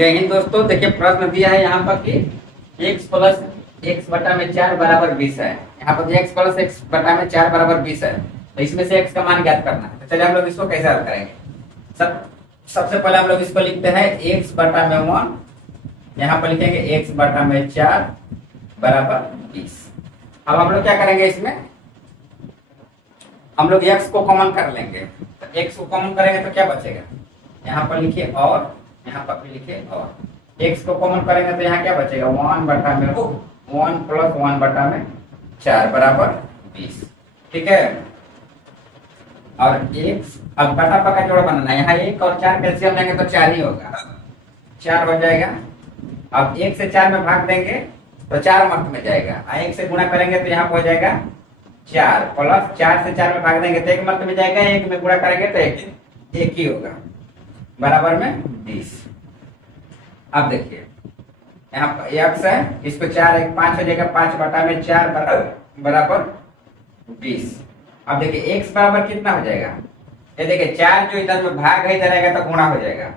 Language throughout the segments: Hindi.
जय हिंद दोस्तों। देखिए प्रश्न दिया है यहाँ पर कि x प्लस एक्स बटा में 4 बराबर 20 है। यहाँ पर x प्लस एक्स बटा में 4 बराबर 20 है, तो इसमें से x का मान ज्ञात करना है। तो चलिए हम लोग इसको कैसे हल करेंगे। सबसे पहले हम लोग इसको लिखते हैं x बटा में 1, यहाँ पर लिखेंगे x बटा में 4 बराबर 20। अब हम लोग क्या करेंगे, इसमें हम लोग x को कॉमन कर लेंगे। तो x को कॉमन करेंगे तो क्या बचेगा, यहाँ पर लिखिए और यहाँ पर भी लिखे और x को कॉमन करेंगे तो यहाँ क्या बचेगा 1 बटा में 1 प्लस 1 बटा में 4 बराबर 20। ठीक है। और x अब बटा पका जोड़ बनाना है। यहाँ 1 और 4 कैल्शियम लेंगे तो 4 ही होगा, 4 हो जाएगा। अब 1 से 4 में भाग देंगे तो 4 मत में जाएगा। 1 से गुणा करेंगे तो यहाँ पर हो जाएगा 4 प्लस 4 से 4 में भाग देंगे तो 1 मत में जाएगा, 1 में गुणा करेंगे तो 1 ही होगा बराबर में 20। अब देखिए यहाँ पर x है, इसको 4 1 5 हो जाएगा, 5 बटा में 4 बराबर 20। अब देखिए x बराबर कितना हो जाएगा, ये देखिए 4 जो इधर में भाग है इधर आएगा तो गुणा हो जाएगा,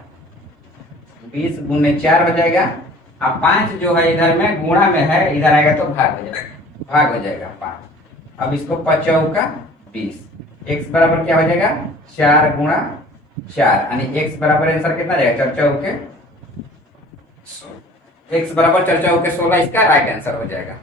20 गुने 4 हो जाएगा। अब 5 जो है इधर में गुणा में है, इधर आएगा तो भाग हो जाएगा 5। अब इसको 5 चौका 20, x बराबर क्या हो जाएगा 4 गुणा 4, यानी x बराबर आंसर कितना रहेगा 4 चौके 16, x बराबर 4 चौके 16 इसका राइट आंसर हो जाएगा।